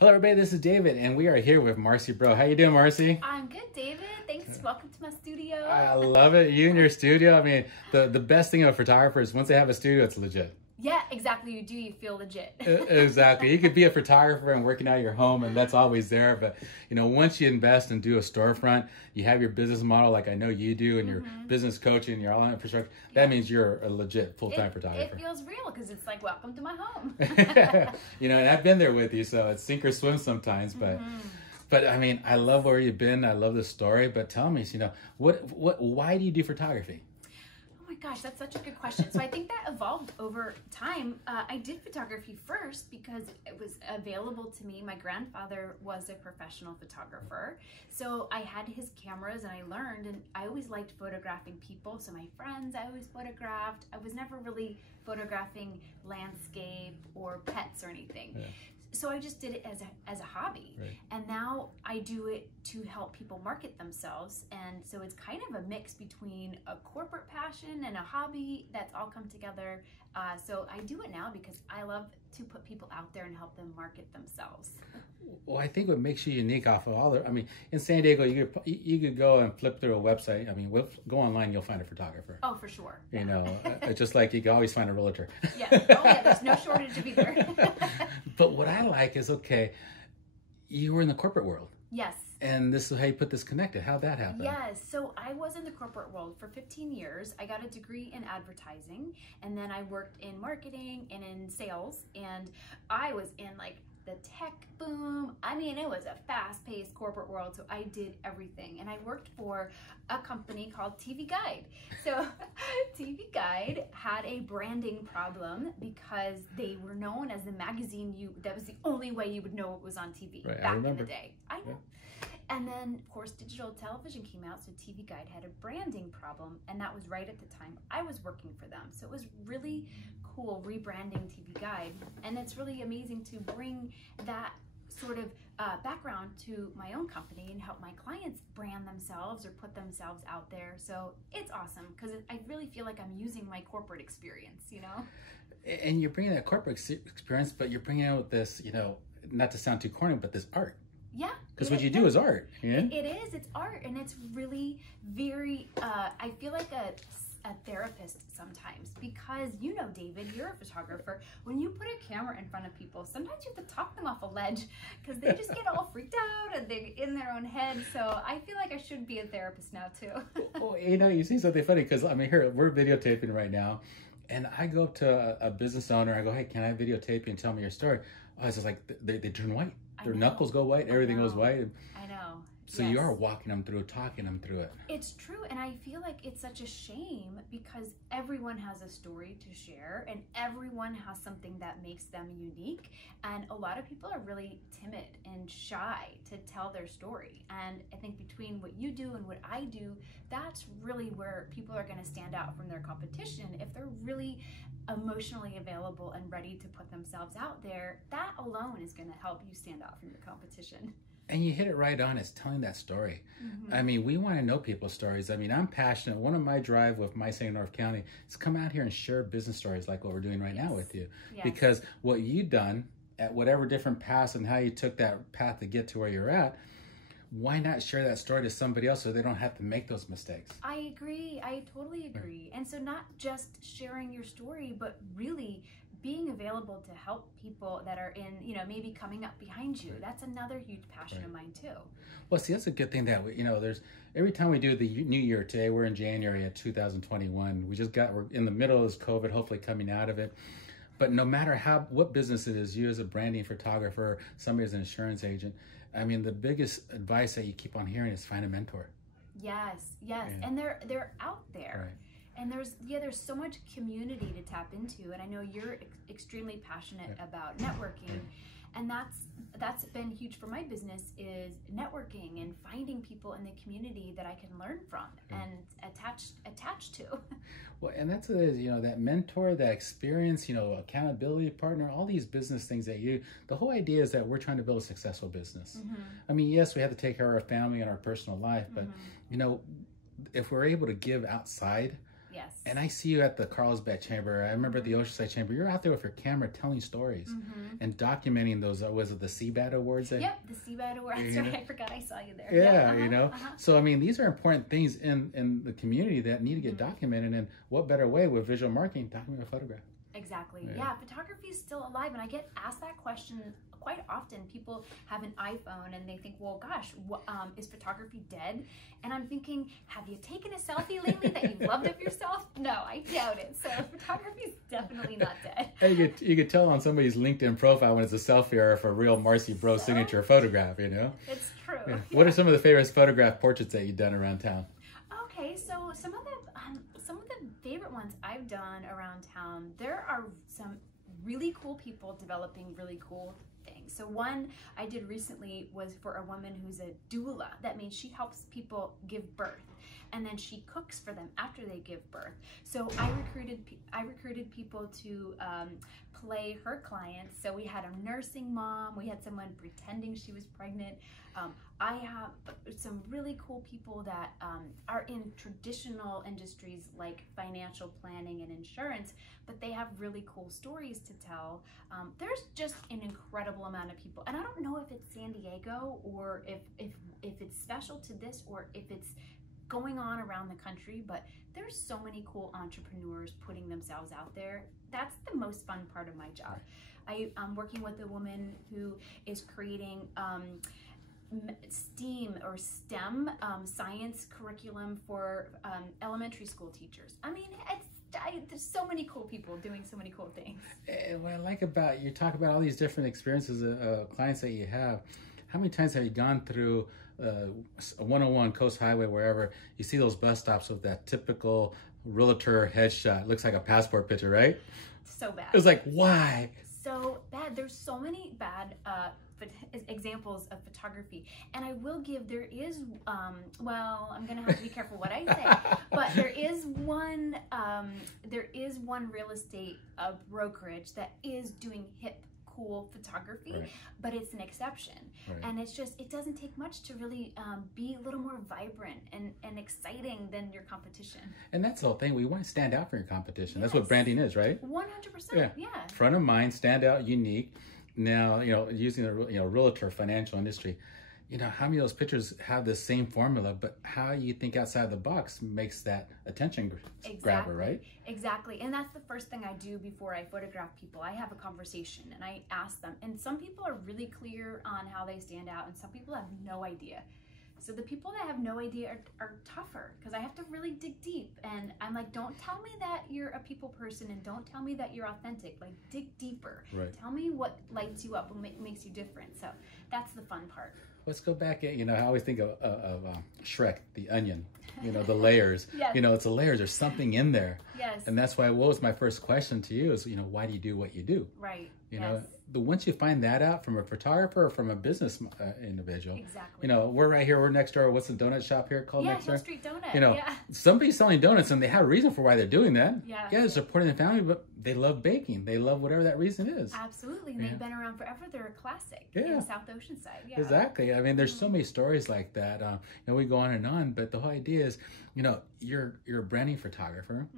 Hello, everybody. This is David, and we are here with Marcy Browe. How you doing, Marcy? I'm good, David. Thanks. Welcome to my studio. I love it. You and your studio. I mean, the best thing of a photographer is once they have a studio, it's legit. Yeah, exactly. You feel legit. Exactly. You could be a photographer and working out of your home, and that's always there. But, you know, once you invest and do a storefront, you have your business model like I know you do, and your business coaching, your online infrastructure. That means you're a legit full-time photographer. It feels real because it's like, welcome to my home. You know, and I've been there with you, so it's sink or swim sometimes. But I mean, I love where you've been. I love the story. But tell me, you know, why do you do photography? Oh my gosh, that's such a good question. So I think that evolved over time. I did photography first because it was available to me. My grandfather was a professional photographer. So I had his cameras and I learned, and I always liked photographing people. So my friends, I always photographed. I was never really photographing landscape or pets or anything. Yeah. So I just did it as a hobby. Right. And now I do it to help people market themselves. And so it's kind of a mix between a corporate passion and a hobby that's all come together. So I do it now because I love to put people out there and help them market themselves. Well, I think what makes you unique off of all the, I mean, in San Diego, you could go and flip through a website. I mean, go online, you'll find a photographer. Oh, for sure. You know, just like you can always find a realtor. Yeah. Oh, yeah. There's no shortage of either. But what I like is, okay, you were in the corporate world. Yes. And this is how you put this connected. How'd that happen? Yes. So I was in the corporate world for 15 years. I got a degree in advertising, and then I worked in marketing and in sales, and I was in like the tech boom. I mean, it was a fast-paced corporate world, so I did everything. And I worked for a company called TV Guide. So TV Guide had a branding problem because they were known as the magazine that was the only way you would know it was on TV back in the day. I know. Yeah. And then, of course, digital television came out, so TV Guide had a branding problem, and that was right at the time I was working for them. So it was really cool rebranding TV Guide, and it's really amazing to bring that sort of background to my own company and help my clients brand themselves or put themselves out there. So it's awesome because I really feel like I'm using my corporate experience, you know? And you're bringing that corporate experience, but you're bringing out this, you know, not to sound too corny, but this art. Yeah. Because what you do is art. Yeah? It is. It's art. And it's really very, I feel like a therapist sometimes because, you know, David, you're a photographer. When you put a camera in front of people, sometimes you have to talk them off a ledge because they just get all freaked out and they're in their own head. So I feel like I should be a therapist now, too. Well, you know, you see something funny because, I mean, here, we're videotaping right now. And I go up to a business owner. I go, hey, can I videotape you and tell me your story? Oh, it's just like they turn white. Their knuckles go white. Everything goes white. I know. So you are walking them through, talking them through it. It's true. And I feel like it's such a shame because everyone has a story to share and everyone has something that makes them unique. And a lot of people are really timid and shy to tell their story. And I think between what you do and what I do, that's really where people are going to stand out from their competition. If they're really emotionally available and ready to put themselves out there, that alone is going to help you stand out from your competition. And you hit it right on, it's telling that story. I mean, we want to know people's stories. I mean, I'm passionate. One of my drive with my St. North County is come out here and share business stories like what we're doing right now with you. Because what you've done at whatever different paths and how you took that path to get to where you're at, why not share that story to somebody else so they don't have to make those mistakes? I agree. I totally agree. And so not just sharing your story, but really being available to help people that are in, you know, maybe coming up behind you. That's another huge passion of mine too. Well, see, that's a good thing that, you know, every time we do the new year, today we're in January of 2021. We're in the middle of this COVID, hopefully coming out of it. But no matter what business it is, you as a branding photographer, somebody as an insurance agent, I mean, the biggest advice that you keep on hearing is find a mentor. Yes. Yeah. And they're out there. Right. And there's so much community to tap into, and I know you're extremely passionate about networking, and that's been huge for my business is networking and finding people in the community that I can learn from and attach to. Well, and that's what it is, you know, that mentor, that experience, you know, accountability partner, all these business things the whole idea is that we're trying to build a successful business. I mean, yes, we have to take care of our family and our personal life, but you know, if we're able to give outside, Yes. And I see you at the Carlsbad Chamber. I remember the Oceanside Chamber. You're out there with your camera telling stories and documenting those, was it the CBAT Awards? Yep, the CBAT Awards. That's right. I forgot I saw you there. Yeah, you know. So, I mean, these are important things in the community that need to get documented. And what better way with visual marketing, document a photograph? Exactly. Yeah, photography is still alive. And I get asked that question quite often. People have an iPhone and they think, well, gosh, is photography dead? And I'm thinking, have you taken a selfie lately that you've loved of yourself? No, I doubt it. So photography is definitely not dead. Hey, you could tell on somebody's LinkedIn profile when it's a selfie or if a real Marcy Browe signature photograph, you know? It's true. Yeah. What are some of the favorite photograph portraits that you've done around town? Okay, so some of the favorite ones I've done around town, there are some really cool people developing really cool things. So one I did recently was for a woman who's a doula. That means she helps people give birth, and then she cooks for them after they give birth. So I recruited people to play her clients. So we had a nursing mom, we had someone pretending she was pregnant. I have some really cool people that are in traditional industries like financial planning and insurance, but they have really cool stories to tell. There's just an incredible amount of people, and I don't know if it's San Diego or if it's special to this or if it's going on around the country, but there's so many cool entrepreneurs putting themselves out there. That's the most fun part of my job. I'm working with a woman who is creating STEAM or STEM science curriculum for elementary school teachers. I mean, there's so many cool people doing so many cool things. And what I like about you talk about all these different experiences of clients that you have. How many times have you gone through 101 Coast Highway, wherever you see those bus stops with that typical realtor headshot? Looks like a passport picture, right? So bad. It was like, why? So bad. There's so many bad examples of photography, and I will give, there is well, I'm gonna have to be careful what I say, but there is one real estate brokerage that is doing hip cool photography, but it's an exception. And it's just, it doesn't take much to really be a little more vibrant and exciting than your competition. And that's the whole thing. We want to stand out for your competition. That's what branding is, right? 100%. Yeah. Front of mind, stand out, unique. Now, you know, using the realtor financial industry, you know, how many of those pictures have the same formula, but how you think outside the box makes that attention grabber, right? Exactly. And that's the first thing I do before I photograph people. I have a conversation and I ask them, and some people are really clear on how they stand out and some people have no idea. So the people that have no idea are tougher, because I have to really dig deep. And I'm like, don't tell me that you're a people person and don't tell me that you're authentic. Like, dig deeper. Tell me what lights you up and makes you different. So that's the fun part. Let's go back at, you know, I always think of Shrek, the onion, you know, the layers. You know, it's the layers. There's something in there. And that's why, what was my first question to you is, you know, why do you do what you do? You know, once you find that out from a photographer or from a business individual, you know, we're right here, we're next door. What's the donut shop here called next door? Hill Street Donut. You know, somebody's selling donuts and they have a reason for why they're doing that. They're supporting the family, but they love baking. They love whatever that reason is. Absolutely. And they've been around forever. They're a classic in South Oceanside. Exactly. I mean, there's so many stories like that. You know, we go on, but the whole idea is, you know, you're a branding photographer.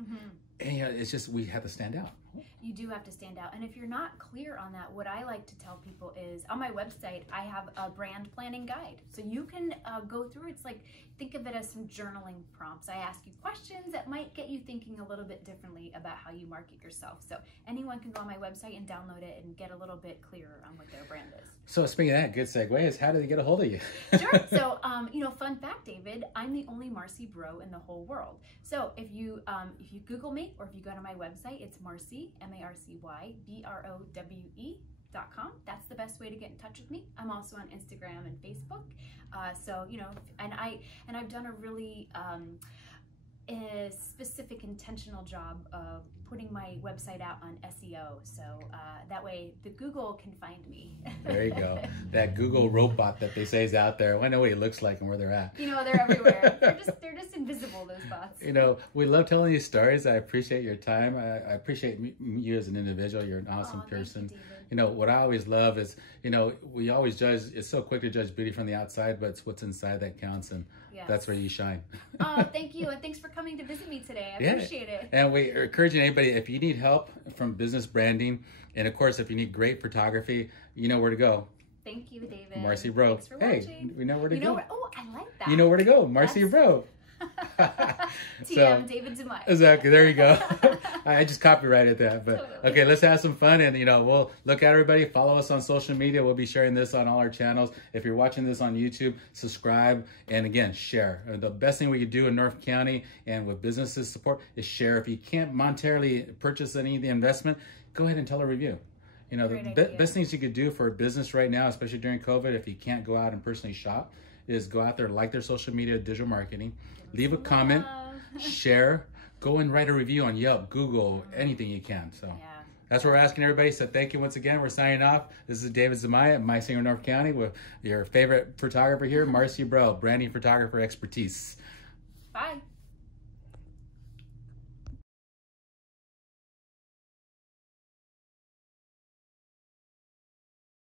And it's just, we have to stand out. You do have to stand out. And if you're not clear on that, what I like to tell people is on my website, I have a brand planning guide. So you can go through, it's like, think of it as some journaling prompts. I ask you questions that might get you thinking a little bit differently about how you market yourself. So anyone can go on my website and download it and get a little bit clearer on what their brand is. So speaking of that, good segue is, how do they get a hold of you? Sure. So, you know, fun fact, David, I'm the only Marcy Browe in the whole world. So if you Google me or if you go to my website, it's Marcy, MarcyBrowe.com. That's the best way to get in touch with me. I'm also on Instagram and Facebook. So, you know, and I've done a really a specific intentional job of putting my website out on SEO, so that way the Google can find me. There you go. That Google robot that they say is out there. I know what he looks like and where they're at. You know, they're everywhere. They're just invisible, those bots. You know, we love telling these stories. I appreciate your time. I appreciate you as an individual. You're an awesome person. You know, what I always love is, you know, we always judge, it's so quick to judge beauty from the outside, but it's what's inside that counts. And That's where you shine. Oh, thank you. And thanks for coming to visit me today. I appreciate it. And we're encouraging anybody, if you need help from business branding, and of course, if you need great photography, you know where to go. Thank you, David. Marcy Browe. Thanks for watching. We know where to go. Oh, I like that. You know where to go. Marcy Browe. TM David Zamai. Exactly. There you go. I just copyrighted that. But totally. Okay, let's have some fun. And, we'll look at everybody. Follow us on social media. We'll be sharing this on all our channels. If you're watching this on YouTube, subscribe. And again, share. The best thing we could do in North County and with businesses support is share. If you can't monetarily purchase any of the investment, go ahead and tell a review. The best things you could do for a business right now, especially during COVID, if you can't go out and personally shop, is go out there, like their social media, digital marketing, leave a comment, share, go and write a review on Yelp, Google, anything you can. So that's what we're asking everybody. So thank you once again. We're signing off. This is David Zamai at My Singer, North County, with your favorite photographer here, Marcy Browe, branding photographer expertise. Bye.